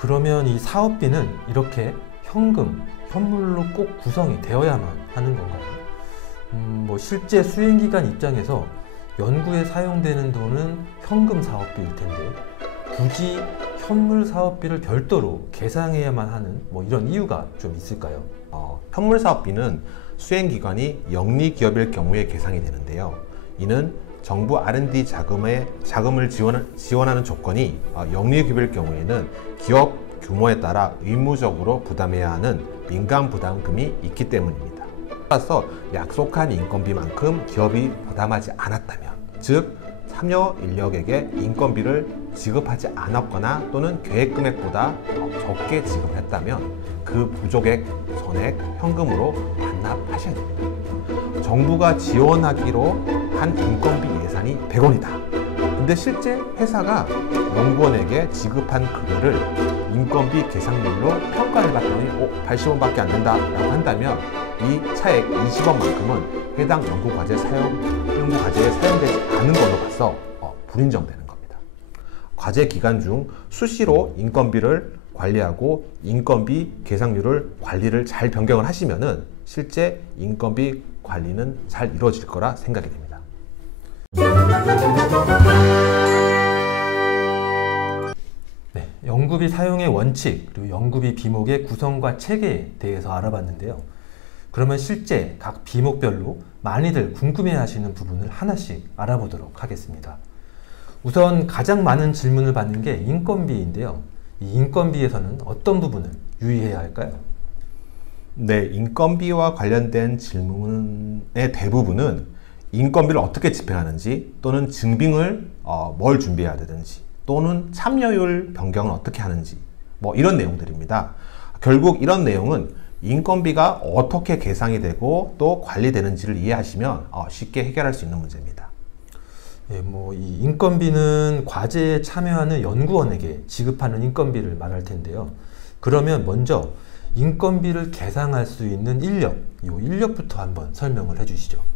그러면 이 사업비는 이렇게 현금, 현물로 꼭 구성이 되어야만 하는 건가요? 실제 수행기관 입장에서 연구에 사용되는 돈은 현금 사업비일 텐데 굳이 현물 사업비를 별도로 계상해야만 하는 이런 이유가 좀 있을까요? 현물 사업비는 수행기관이 영리기업일 경우에 계상이 되는데요. 이는 정부 R&D 자금을 지원하는 조건이 영리기업일 경우에는 기업 규모에 따라 의무적으로 부담해야 하는 민간 부담금이 있기 때문입니다. 따라서 약속한 인건비만큼 기업이 부담하지 않았다면, 즉 참여 인력에게 인건비를 지급하지 않았거나 또는 계획 금액보다 적게 지급했다면 그 부족액 전액 현금으로 반납하셔야 됩니다. 정부가 지원하기로 한 인건비 예산이 100원이다. 근데 실제 회사가 연구원에게 지급한 급여를 인건비 계상률로 평가를 해봤더니 80원밖에 안 된다 라고 한다면 이 차액 20원만큼은 해당 연구과제에 사용되지 않은 걸로 봐서 불인정되는 겁니다. 과제 기간 중 수시로 인건비를 관리하고 인건비 계상률을 관리를 잘 변경을 하시면은 실제 인건비 관리는 잘 이루어질 거라 생각이 됩니다. 네, 연구비 사용의 원칙, 그리고 연구비 비목의 구성과 체계에 대해서 알아봤는데요. 그러면 실제 각 비목별로 많이들 궁금해하시는 부분을 하나씩 알아보도록 하겠습니다. 우선 가장 많은 질문을 받는 게 인건비인데요. 이 인건비에서는 어떤 부분을 유의해야 할까요? 네, 인건비와 관련된 질문의 대부분은 인건비를 어떻게 집행하는지, 또는 증빙을 뭘 준비해야 되는지, 또는 참여율 변경을 어떻게 하는지, 이런 내용들입니다. 결국 이런 내용은 인건비가 어떻게 계상이 되고 또 관리되는지를 이해하시면 쉽게 해결할 수 있는 문제입니다. 예, 이 인건비는 과제에 참여하는 연구원에게 지급하는 인건비를 말할 텐데요. 그러면 먼저 인건비를 계상할 수 있는 인력, 이 인력부터 한번 설명을 해주시죠.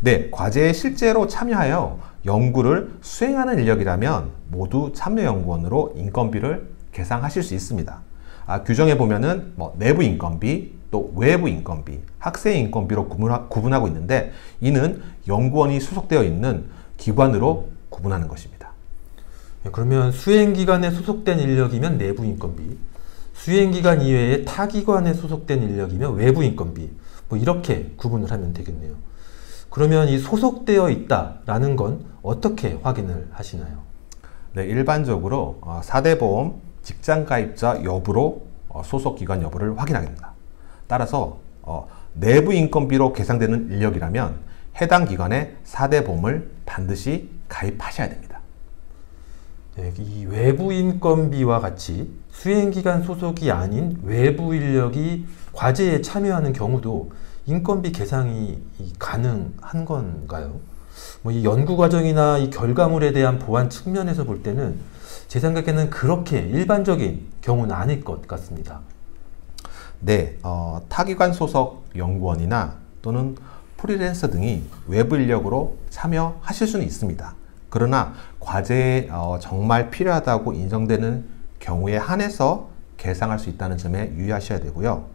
네, 과제에 실제로 참여하여 연구를 수행하는 인력이라면 모두 참여 연구원으로 인건비를 계상하실 수 있습니다. 규정에 보면은 내부 인건비, 또 외부 인건비, 학생 인건비로 구분하고 있는데, 이는 연구원이 소속되어 있는 기관으로 구분하는 것입니다. 그러면 수행기관에 소속된 인력이면 내부 인건비, 수행기관 이외에 타 기관에 소속된 인력이면 외부 인건비, 이렇게 구분을 하면 되겠네요. 그러면 이 소속되어 있다라는 건 어떻게 확인을 하시나요? 네, 일반적으로 4대 보험 직장가입자 여부로 소속기관 여부를 확인하게 됩니다. 따라서 내부 인건비로 계상되는 인력이라면 해당 기관에 4대 보험을 반드시 가입하셔야 됩니다. 네, 이 외부 인건비와 같이 수행기관 소속이 아닌 외부 인력이 과제에 참여하는 경우도 인건비 계상이 가능한 건가요? 이 연구 과정이나 이 결과물에 대한 보안 측면에서 볼 때는 제 생각에는 그렇게 일반적인 경우는 아닐 것 같습니다. 네, 타기관 소속 연구원이나 또는 프리랜서 등이 외부 인력으로 참여하실 수는 있습니다. 그러나 과제에 정말 필요하다고 인정되는 경우에 한해서 계상할 수 있다는 점에 유의하셔야 되고요.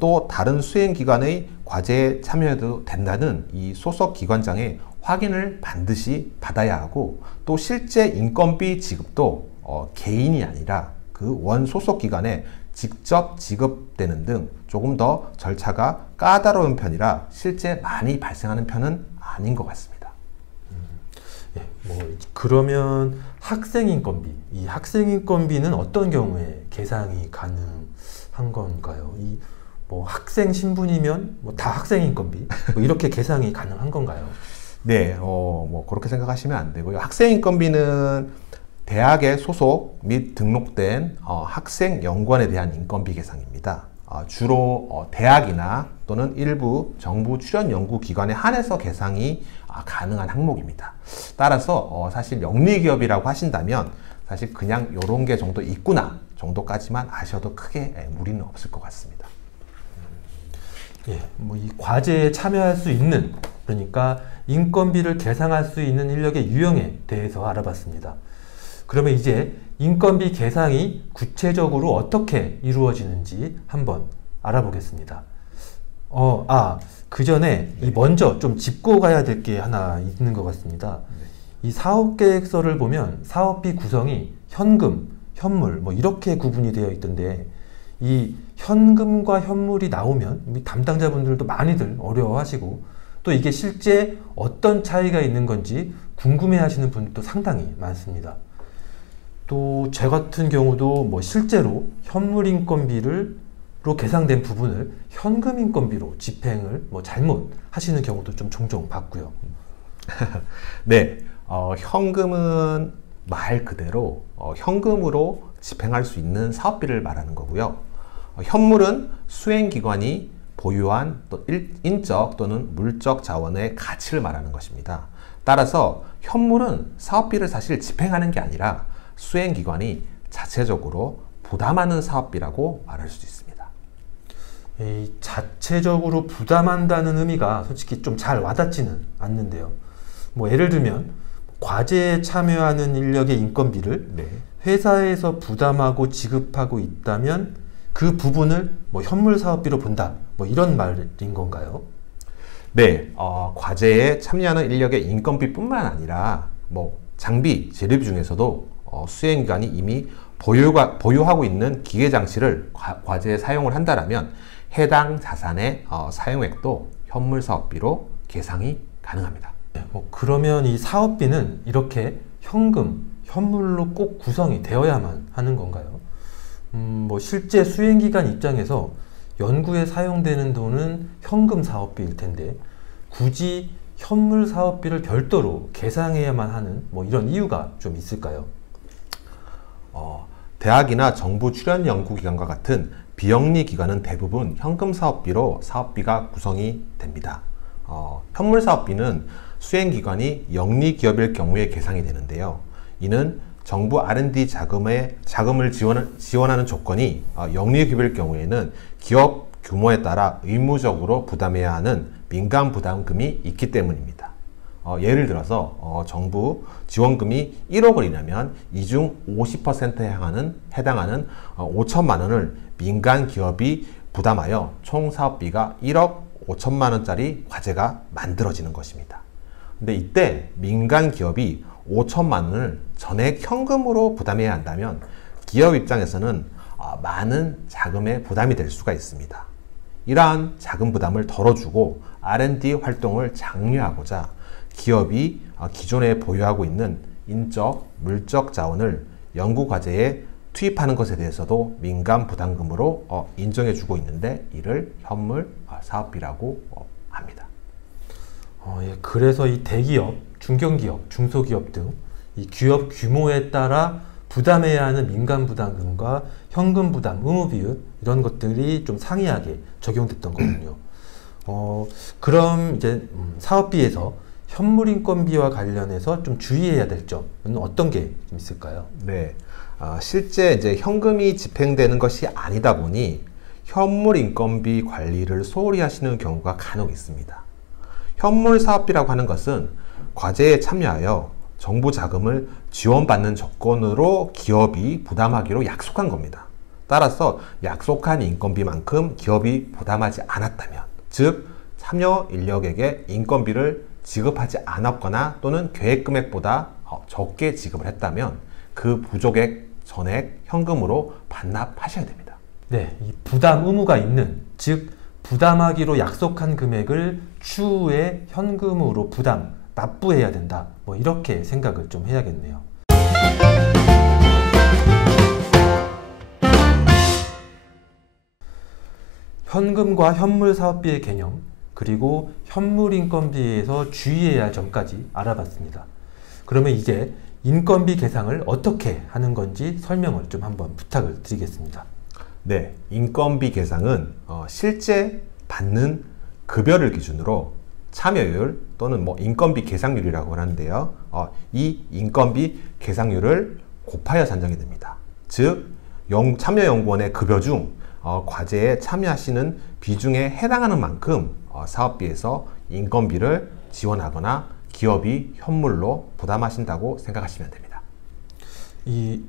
또 다른 수행기관의 과제에 참여해도 된다는 이 소속 기관장의 확인을 반드시 받아야 하고, 또 실제 인건비 지급도 개인이 아니라 그 원 소속 기관에 직접 지급되는 등 조금 더 절차가 까다로운 편이라 실제 많이 발생하는 편은 아닌 것 같습니다. 예, 그러면 학생인건비, 이 학생인건비는 어떤 경우에 계상이 가능한 건가요? 학생 신분이면 다 학생인건비, 이렇게 계상이 가능한 건가요? 네, 그렇게 생각하시면 안 되고요. 학생인건비는 대학에 소속 및 등록된 학생 연구원에 대한 인건비 계상입니다. 주로 대학이나 또는 일부 정부 출연 연구기관에 한해서 계상이 가능한 항목입니다. 따라서 사실 영리기업이라고 하신다면 사실 그냥 이런 게 정도 있구나 정도까지만 아셔도 크게 무리는 없을 것 같습니다. 예, 이 과제에 참여할 수 있는, 그러니까 인건비를 계상할 수 있는 인력의 유형에 대해서 알아봤습니다. 그러면 이제 인건비 계상이 구체적으로 어떻게 이루어지는지 한번 알아보겠습니다. 그 전에 네. 먼저 좀 짚고 가야 될 게 하나 있는 것 같습니다. 이 사업계획서를 보면 사업비 구성이 현금, 현물 뭐 이렇게 구분이 되어 있던데 이 현금과 현물이 나오면 우리 담당자분들도 많이들 어려워하시고 또 이게 실제 어떤 차이가 있는 건지 궁금해하시는 분들도 상당히 많습니다. 또 제 같은 경우도 뭐 실제로 현물 인건비로 계상된 부분을 현금 인건비로 집행을 뭐 잘못 하시는 경우도 좀 종종 봤고요. 네, 현금은 말 그대로 현금으로 집행할 수 있는 사업비를 말하는 거고요. 현물은 수행기관이 보유한 또 인적 또는 물적 자원의 가치를 말하는 것입니다. 따라서 현물은 사업비를 사실 집행하는 게 아니라 수행기관이 자체적으로 부담하는 사업비라고 말할 수 있습니다. 이 자체적으로 부담한다는 의미가 솔직히 좀 잘 와닿지는 않는데요. 뭐 예를 들면 과제에 참여하는 인력의 인건비를 네. 회사에서 부담하고 지급하고 있다면 그 부분을 뭐 현물 사업비로 본다. 뭐 이런 말인 건가요? 네, 과제에 참여하는 인력의 인건비뿐만 아니라 뭐 장비, 재료비 중에서도 수행기관이 이미 보유하고 있는 기계 장치를 과제에 사용을 한다면 해당 자산의 사용액도 현물 사업비로 계상이 가능합니다. 그러면 이 사업비는 이렇게 현금, 현물로 꼭 구성이 되어야만 하는 건가요? 뭐 실제 수행기관 입장에서 연구에 사용되는 돈은 현금 사업비일 텐데 굳이 현물 사업비를 별도로 계상해야만 하는 뭐 이런 이유가 좀 있을까요? 대학이나 정부 출연 연구기관과 같은 비영리 기관은 대부분 현금 사업비로 사업비가 구성이 됩니다. 현물 사업비는 수행기관이 영리 기업일 경우에 계상이 되는데요. 이는 정부 R&D 자금을 지원하는 조건이 영리 기업일 경우에는 기업 규모에 따라 의무적으로 부담해야 하는 민간 부담금이 있기 때문입니다. 예를 들어서 정부 지원금이 1억 원이라면 이 중 50%에 해당하는 5천만 원을 민간 기업이 부담하여 총 사업비가 1억 5천만 원짜리 과제가 만들어지는 것입니다. 근데 이때 민간 기업이 5천만 원을 전액 현금으로 부담해야 한다면 기업 입장에서는 많은 자금의 부담이 될 수가 있습니다. 이러한 자금 부담을 덜어주고 R&D 활동을 장려하고자 기업이 기존에 보유하고 있는 인적, 물적 자원을 연구 과제에 투입하는 것에 대해서도 민간 부담금으로 인정해주고 있는데 이를 현물 사업비라고 합니다. 그래서 이 대기업, 중견기업, 중소기업 등 이 기업 규모에 따라 부담해야 하는 민간 부담금과 현금 부담, 의무 비율 이런 것들이 좀 상이하게 적용됐던 거군요. 그럼 이제 사업비에서 현물 인건비와 관련해서 좀 주의해야 될 점은 어떤 게 좀 있을까요? 네, 실제 이제 현금이 집행되는 것이 아니다 보니 현물 인건비 관리를 소홀히 하시는 경우가 간혹 있습니다. 현물 사업비라고 하는 것은 과제에 참여하여 정부 자금을 지원받는 조건으로 기업이 부담하기로 약속한 겁니다. 따라서 약속한 인건비만큼 기업이 부담하지 않았다면, 즉 참여 인력에게 인건비를 지급하지 않았거나 또는 계획 금액보다 적게 지급을 했다면 그 부족액 전액 현금으로 반납하셔야 됩니다. 네, 이 부담 의무가 있는, 즉 부담하기로 약속한 금액을 추후에 현금으로 납부해야 된다. 뭐 이렇게 생각을 좀 해야겠네요. 현금과 현물 사업비의 개념, 그리고 현물 인건비에서 주의해야 할 점까지 알아봤습니다. 그러면 이제 인건비 계상을 어떻게 하는 건지 설명을 좀 한번 부탁을 드리겠습니다. 네, 인건비 계상은 실제 받는 급여를 기준으로 참여율 또는 뭐 인건비 계상률이라고 하는데요. 이 인건비 계상률을 곱하여 산정이 됩니다. 즉, 참여 연구원의 급여 중 과제에 참여하시는 비중에 해당하는 만큼 사업비에서 인건비를 지원하거나 기업이 현물로 부담하신다고 생각하시면 됩니다. 이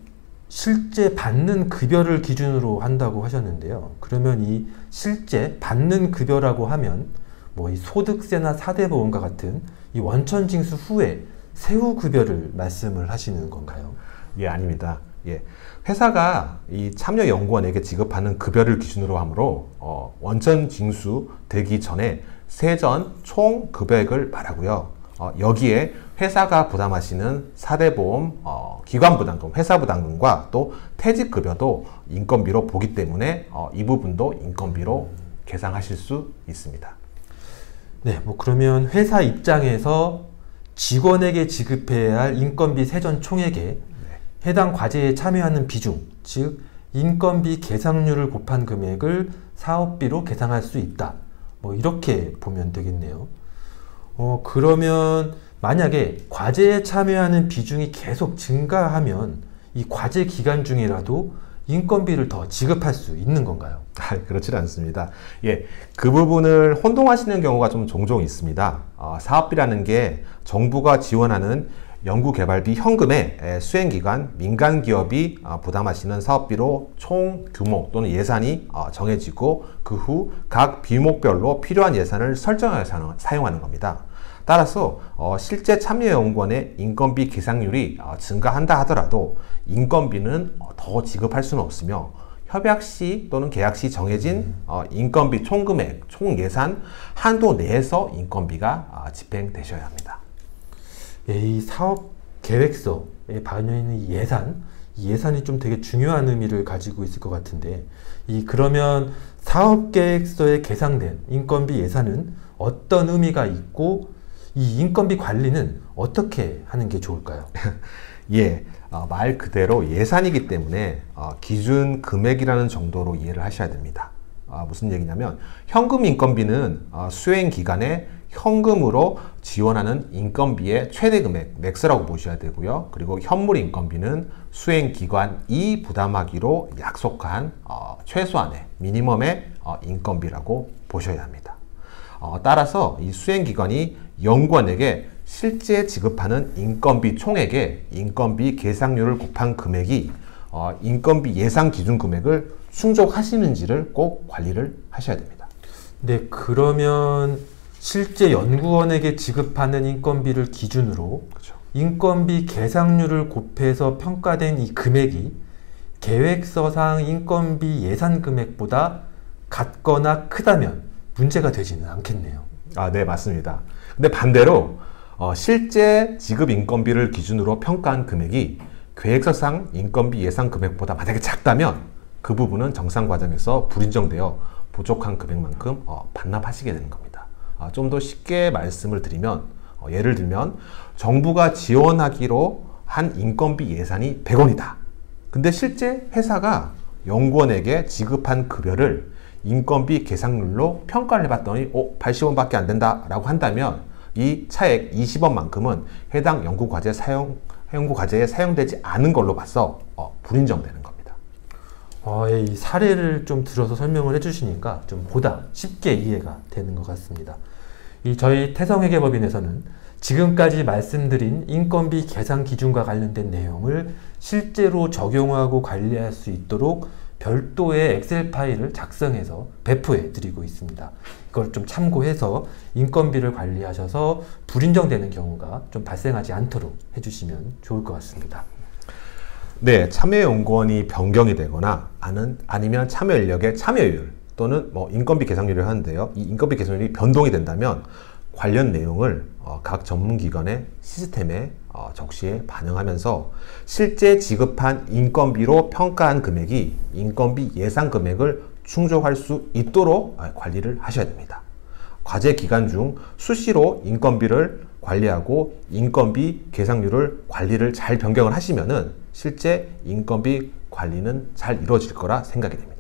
실제 받는 급여를 기준으로 한다고 하셨는데요. 그러면 이 실제 받는 급여라고 하면 뭐 이 소득세나 사대보험과 같은 이 원천 징수 후에 세후 급여를 말씀을 하시는 건가요? 예, 아닙니다. 예. 회사가 이 참여연구원에게 지급하는 급여를 기준으로 하므로 원천 징수 되기 전에 세전 총 급여액을 말하고요. 여기에 회사가 부담하시는 사대보험, 기관부담금, 회사부담금과 또 퇴직급여도 인건비로 보기 때문에 이 부분도 인건비로 계상하실 수 있습니다. 네, 뭐 그러면 회사 입장에서 직원에게 지급해야 할 인건비 세전 총액에 해당 과제에 참여하는 비중, 즉 인건비 계상률을 곱한 금액을 사업비로 계상할 수 있다. 뭐 이렇게 보면 되겠네요. 그러면 만약에 과제에 참여하는 비중이 계속 증가하면 이 과제 기간 중이라도 인건비를 더 지급할 수 있는 건가요? 그렇지 않습니다. 예, 그 부분을 혼동하시는 경우가 좀 종종 있습니다. 사업비라는 게 정부가 지원하는 연구개발비 현금의 수행기간 민간기업이 부담하시는 사업비로 총 규모 또는 예산이 정해지고 그 후 각 비목별로 필요한 예산을 설정해서 사용하는 겁니다. 따라서 실제 참여연구원의 인건비 계상률이 증가한다 하더라도 인건비는 더 지급할 수는 없으며 협약 시 또는 계약 시 정해진 인건비 총금액, 총예산 한도 내에서 인건비가 집행되셔야 합니다. 이 사업 계획서에 반영있는 이 예산이 좀 되게 중요한 의미를 가지고 있을 것 같은데, 그러면 사업 계획서에 계상된 인건비 예산은 어떤 의미가 있고 이 인건비 관리는 어떻게 하는 게 좋을까요? 예, 말 그대로 예산이기 때문에 기준 금액이라는 정도로 이해를 하셔야 됩니다. 무슨 얘기냐면 현금 인건비는 수행 기간에 현금으로 지원하는 인건비의 최대 금액, 맥스라고 보셔야 되고요. 그리고 현물 인건비는 수행 기관이 부담하기로 약속한 최소한의 미니멈의 인건비라고 보셔야 합니다. 따라서 이 수행 기관이 연구원에게 실제 지급하는 인건비 총액에 인건비 계상률을 곱한 금액이 인건비 예상 기준 금액을 충족하시는지를 꼭 관리를 하셔야 됩니다. 네, 그러면 실제 연구원에게 지급하는 인건비를 기준으로 그렇죠. 인건비 계상률을 곱해서 평가된 이 금액이 계획서상 인건비 예산 금액보다 같거나 크다면 문제가 되지는 않겠네요. 네, 맞습니다. 근데 반대로 실제 지급 인건비를 기준으로 평가한 금액이 계획서상 인건비 예상 금액보다 만약에 작다면 그 부분은 정상 과정에서 불인정되어 부족한 금액만큼 반납하시게 되는 겁니다. 좀 더 쉽게 말씀을 드리면 예를 들면 정부가 지원하기로 한 인건비 예산이 100원이다. 근데 실제 회사가 연구원에게 지급한 급여를 인건비 계상률로 평가를 해봤더니 80원밖에 안 된다 라고 한다면 이 차액 20원만큼은 해당 연구과제에 사용되지 않은 걸로 봐서 불인정되는 겁니다. 이 사례를 좀 들어서 설명을 해주시니까 좀 보다 쉽게 이해가 되는 것 같습니다. 저희 태성회계법인에서는 지금까지 말씀드린 인건비 계산 기준과 관련된 내용을 실제로 적용하고 관리할 수 있도록 별도의 엑셀 파일을 작성해서 배포해 드리고 있습니다. 이걸 좀 참고해서 인건비를 관리하셔서 불인정되는 경우가 좀 발생하지 않도록 해주시면 좋을 것 같습니다. 네, 참여연구원이 변경이 되거나 아니면 참여 인력의 참여율 또는 인건비 계상률을 하는데요. 이 인건비 계상률이 변동이 된다면 관련 내용을 각 전문기관의 시스템에 적시에 반영하면서 실제 지급한 인건비로 평가한 금액이 인건비 예상 금액을 충족할 수 있도록 관리를 하셔야 됩니다. 과제 기간 중 수시로 인건비를 관리하고 인건비 계상률을 관리를 잘 변경을 하시면은 실제 인건비 관리는 잘 이루어질 거라 생각이 됩니다.